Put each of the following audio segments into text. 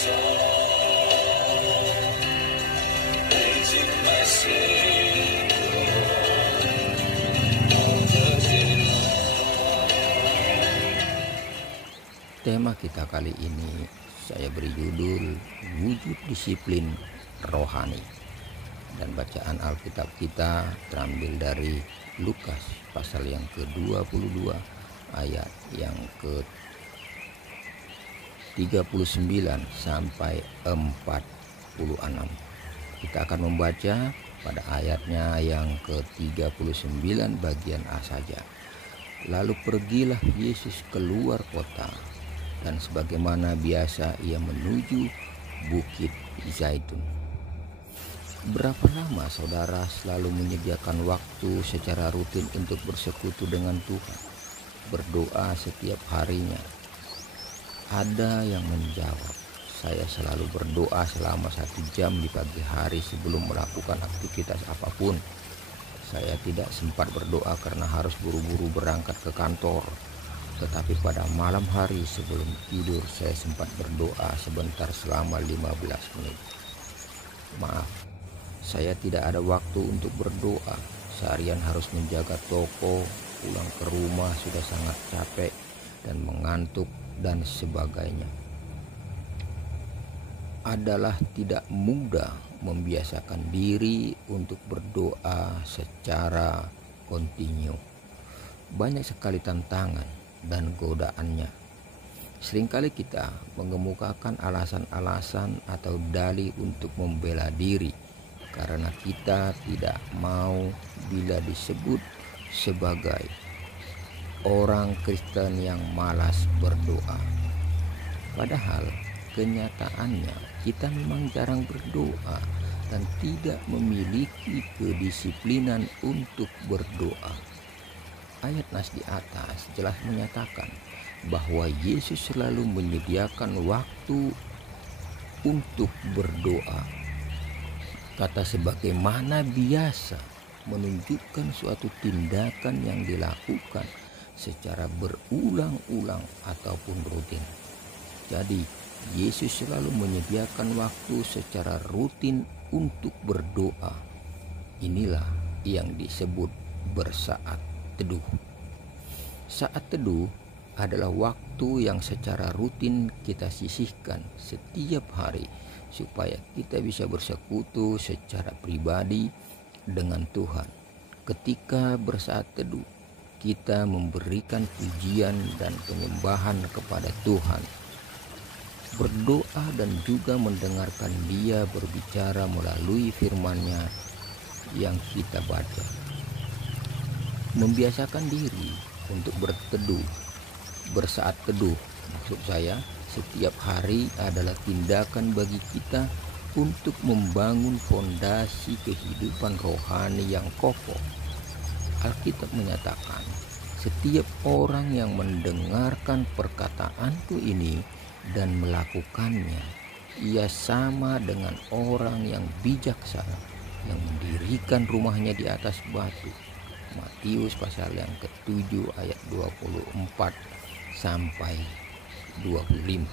Tema kita kali ini saya beri judul Wujud Disiplin Rohani, dan bacaan Alkitab kita terambil dari Lukas pasal yang ke-22 ayat yang ke-39 sampai 46. Kita akan membaca pada ayatnya yang ke-39 bagian A saja. Lalu pergilah Yesus keluar kota, dan sebagaimana biasa ia menuju Bukit Zaitun. Berapa lama saudara selalu menyediakan waktu secara rutin untuk bersekutu dengan Tuhan, berdoa setiap harinya? Ada yang menjawab, saya selalu berdoa selama 1 jam di pagi hari sebelum melakukan aktivitas apapun. Saya tidak sempat berdoa karena harus buru-buru berangkat ke kantor. Tetapi pada malam hari sebelum tidur saya sempat berdoa sebentar selama 15 menit. Maaf, saya tidak ada waktu untuk berdoa. Seharian harus menjaga toko, pulang ke rumah sudah sangat capek dan mengantuk dan sebagainya. Adalah tidak mudah membiasakan diri untuk berdoa secara kontinu. Banyak sekali tantangan dan godaannya. Seringkali kita mengemukakan alasan-alasan atau dalih untuk membela diri karena kita tidak mau bila disebut sebagai orang Kristen yang malas berdoa. Padahal kenyataannya kita memang jarang berdoa dan tidak memiliki kedisiplinan untuk berdoa. Ayat nas di atas jelas menyatakan bahwa Yesus selalu menyediakan waktu untuk berdoa. Kata sebagaimana biasa menunjukkan suatu tindakan yang dilakukan secara berulang-ulang ataupun rutin. Jadi Yesus selalu menyediakan waktu secara rutin untuk berdoa. Inilah yang disebut bersaat teduh. Saat teduh adalah waktu yang secara rutin kita sisihkan setiap hari supaya kita bisa bersekutu secara pribadi dengan Tuhan. Ketika bersaat teduh, kita memberikan pujian dan penyembahan kepada Tuhan, berdoa dan juga mendengarkan Dia berbicara melalui firman-Nya yang kita baca. Membiasakan diri untuk berteduh, bersaat teduh, maksud saya setiap hari adalah tindakan bagi kita untuk membangun fondasi kehidupan rohani yang kokoh. Alkitab menyatakan, setiap orang yang mendengarkan perkataanku ini dan melakukannya, ia sama dengan orang yang bijaksana yang mendirikan rumahnya di atas batu. Matius pasal yang ke-7 ayat 24 sampai 25.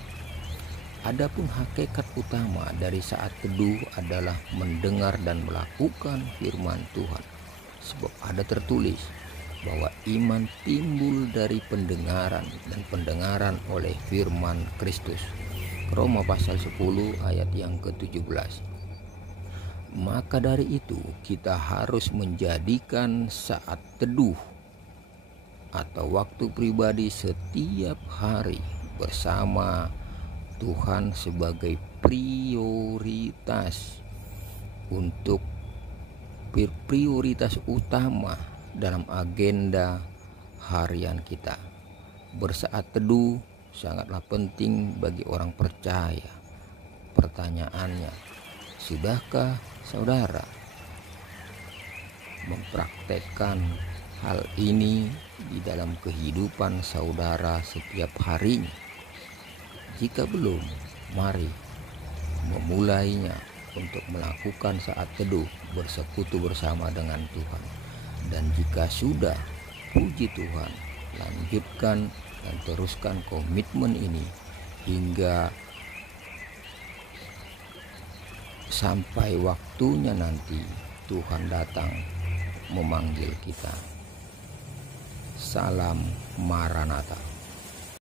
Adapun hakikat utama dari saat teduh adalah mendengar dan melakukan firman Tuhan. Sebab ada tertulis bahwa iman timbul dari pendengaran dan pendengaran oleh firman Kristus. Roma pasal 10 ayat yang ke-17. Maka dari itu kita harus menjadikan saat teduh atau waktu pribadi setiap hari bersama Tuhan sebagai prioritas utama dalam agenda harian kita. Bersaat teduh sangatlah penting bagi orang percaya. Pertanyaannya, sudahkah saudara mempraktekkan hal ini di dalam kehidupan saudara setiap harinya? Jika belum, mari memulainya untuk melakukan saat teduh bersekutu bersama dengan Tuhan. Dan jika sudah, puji Tuhan, lanjutkan dan teruskan komitmen ini hingga sampai waktunya nanti Tuhan datang memanggil kita. Salam Maranatha.